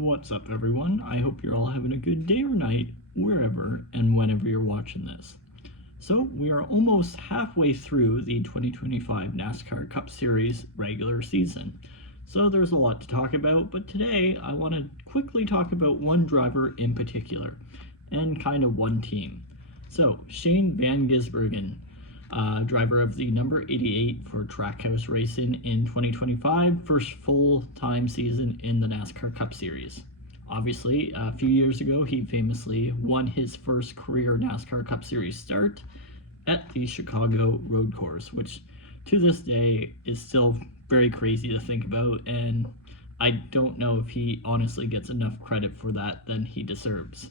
What's up, everyone? I hope you're all having a good day or night, wherever and whenever you're watching this. So, we are almost halfway through the 2025 NASCAR Cup Series regular season. So, there's a lot to talk about, but today I want to quickly talk about one driver in particular, and kind of one team. So, Shane Van Gisbergen, driver of the number 88 for Trackhouse Racing in 2025, first full-time season in the NASCAR Cup Series. Obviously, a few years ago, he famously won his first career NASCAR Cup Series start at the Chicago Road Course, which to this day is still very crazy to think about, and I don't know if he honestly gets enough credit for that than he deserves.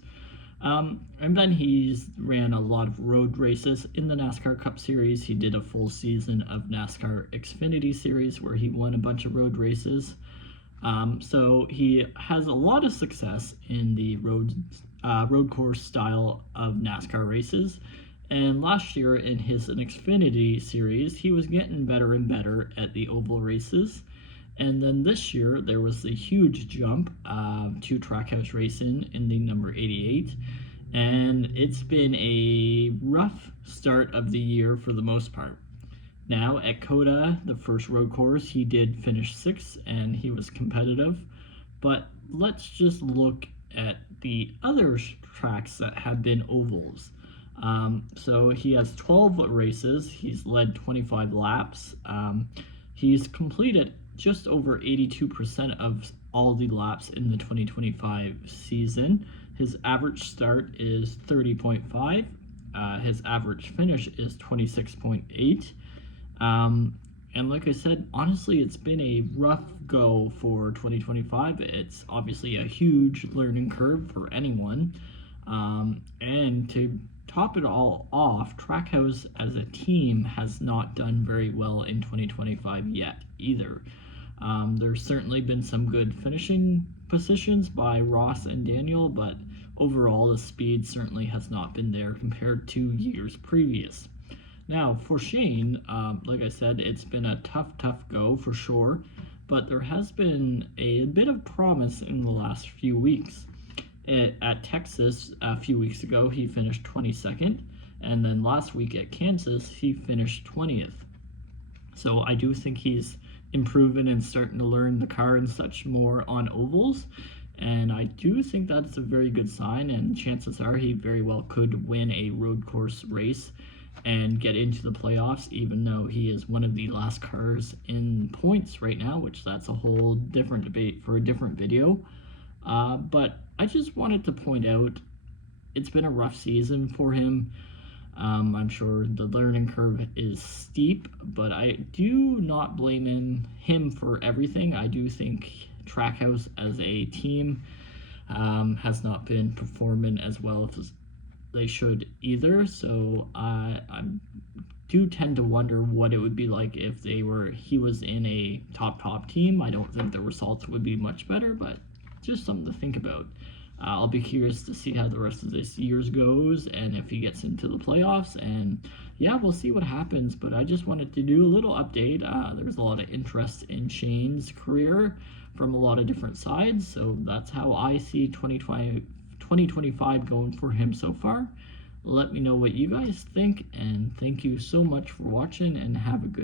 And then he's ran a lot of road races in the NASCAR Cup Series. He did a full season of NASCAR Xfinity Series where he won a bunch of road races. So he has a lot of success in the road course style of NASCAR races. And last year in his Xfinity Series, he was getting better and better at the oval races. And then this year, there was a huge jump to Trackhouse Racing in the number 88. And it's been a rough start of the year for the most part. Now, at COTA, the first road course, he did finish 6th, and he was competitive. But let's just look at the other tracks that have been ovals. So he has 12 races. He's led 25 laps. He's completed just over 82% of all the laps in the 2025 season. His average start is 30.5. His average finish is 26.8. And like I said, honestly, it's been a rough go for 2025. It's obviously a huge learning curve for anyone. And to top it all off, Trackhouse as a team has not done very well in 2025 yet either. There's certainly been some good finishing positions by Ross and Daniel, but overall the speed certainly has not been there compared to years previous. Now, for Shane, like I said, it's been a tough go for sure, but there has been a bit of promise in the last few weeks. At Texas, a few weeks ago, he finished 22nd, and then last week at Kansas, he finished 20th. So I do think he's improving and starting to learn the car and such more on ovals, and I do think that's a very good sign, and chances are he very well could win a road course race and get into the playoffs, even though he is one of the last cars in points right now, which that's a whole different debate for a different video. But I just wanted to point out it's been a rough season for him. I'm sure the learning curve is steep, but I do not blame him for everything. I do think Trackhouse as a team has not been performing as well as they should either. So I do tend to wonder what it would be like if he was in a top team. I don't think the results would be much better, but just something to think about. I'll be curious to see how the rest of this year goes and if he gets into the playoffs, and yeah, we'll see what happens. But I just wanted to do a little update. There's a lot of interest in Shane's career from a lot of different sides, so that's how I see 2025 going for him so far. Let me know what you guys think, and thank you so much for watching, and have a good